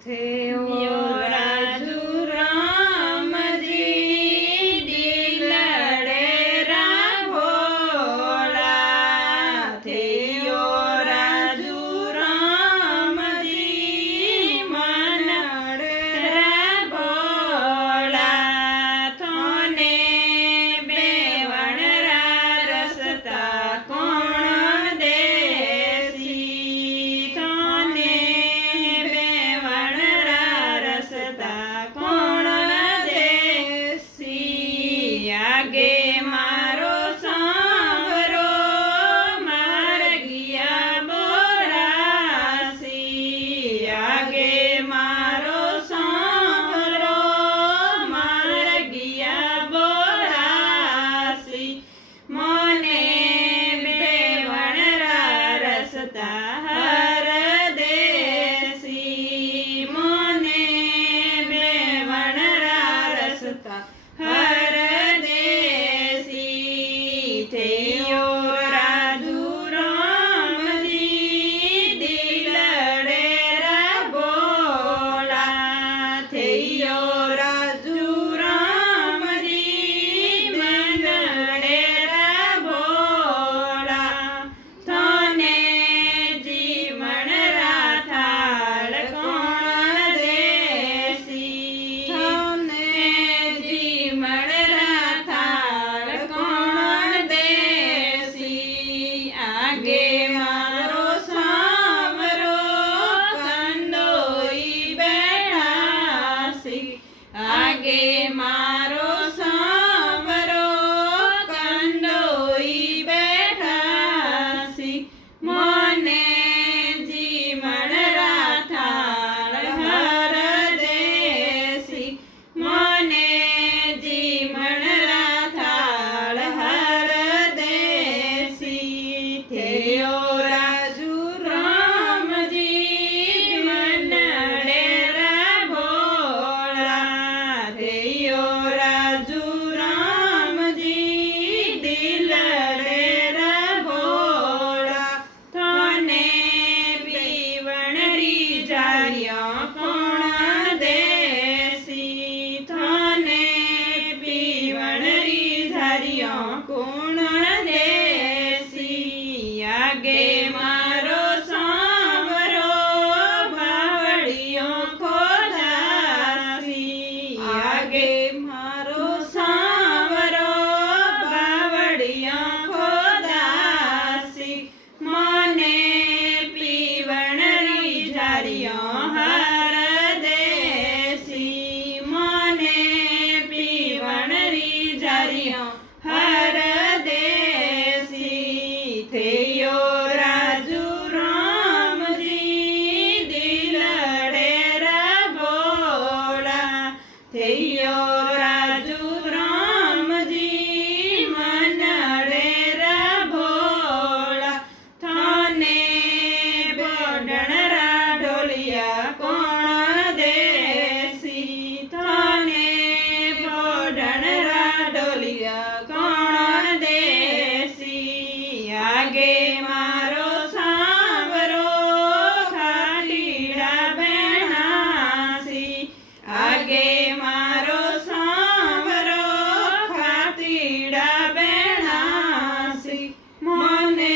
થયો રાજુ રામજી દિલડે રાભોળા થયો રાજુ રામજી મનડે રાભોળા થોને બેવણરા રસતા કોણ દેસી થોને આગે મારો સાંભરો માર્ગિયા બોરાસી આગે મારો સાંભરો માર્ગિયા બોરાસી મને બેવણરા રસતા હર દેસી મને બેવણરા રસતા હર થયો રાજુ રામજી દિલડે રાભોળા થયો રાજુ રામજી મનડે રાભોળા તને જીવણ રાથાળ કોણ દેસી તને જીવણ રાથાળ આગે મારો સામરો કંડોઈ બેઠાસી આગે મારો સામરો કંડોઈ બેઠાસી મને જીવણ રાથાળ હર દેસી મને જીવણ રાથાળ હર થયો રાજુ રામજી મનડે રાભોળા થયો રાજુ રામજી દિલડે રાભોળા તને પીવણરી જાર્યો કોણ દેસી તને પીવણરી જાર્યો કોણ આગે મારો સાંભરો બાવળિયો ખોદાસી આગે મારો સાંભરો બાવળિયો ખોદાસી મને પીવણરી જાર્યો હર દેસી મને પીવણરી જાર્યો હર થયો રાજુ રામજી દિલડે રાભોળા થયો રાજુ રામજી મનડે રાભોળા તને બોડણરા ઢોલિયા કોણ દેસી તને બોડણરા ઢોલિયા કોણ દેસી આગે મારો સાંભરો ખાટીડા બેણાસી આગે મારો સાંભરો ખાટીડા બેણાસી મને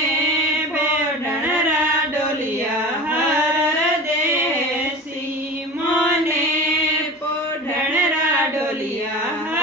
બોડણરા ડોલિયા હર દેસી મને બોડણરા ડોલિયા